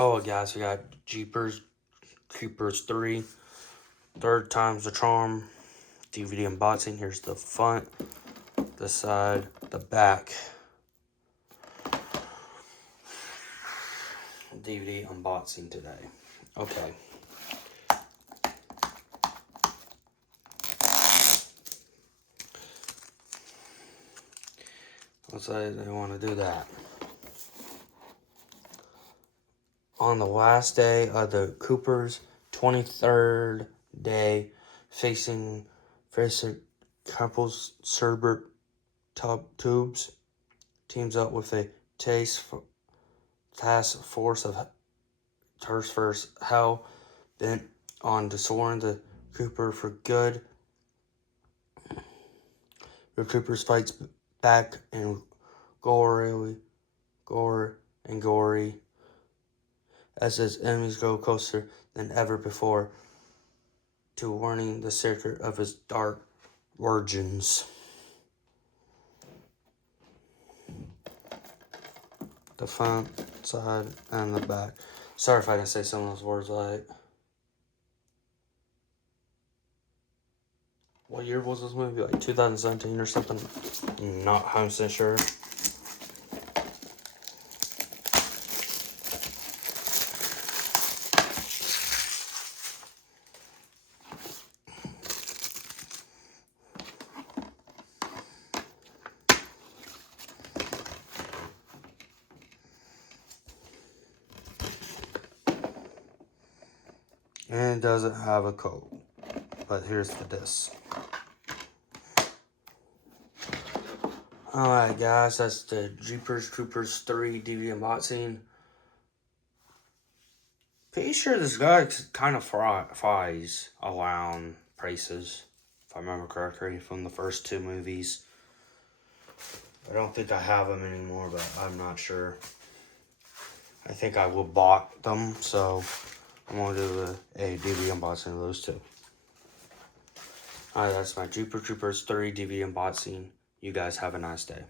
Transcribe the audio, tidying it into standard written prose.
Oh, guys, we got Jeepers Creepers 3. Third time's the charm. DVD unboxing. Here's the front, the side, the back. DVD unboxing today. Okay. Let's say they want to do that. On the last day of the Coopers' 23rd day, facing couples, Cerbert Tubes teams up with a task force of Task Force Hell bent on destroying the Cooper for good. The Coopers fights back in gory as his enemies go closer than ever before to learning the secret of his dark origins. The front, side, and the back. Sorry if I didn't say some of those words right. What year was this movie? Like 2017 or something? I'm not 100% sure. And it doesn't have a code. But here's the disc. Alright guys, that's the Jeepers Creepers 3 DVD unboxing. Pretty sure this guy kind of flies around prices, if I remember correctly, from the first two movies. I don't think I have them anymore, but I'm not sure. I think I will bought them, so I'm going to do a DVD unboxing of those two. Alright, that's my Jeepers Creepers 3 DVD unboxing. You guys have a nice day.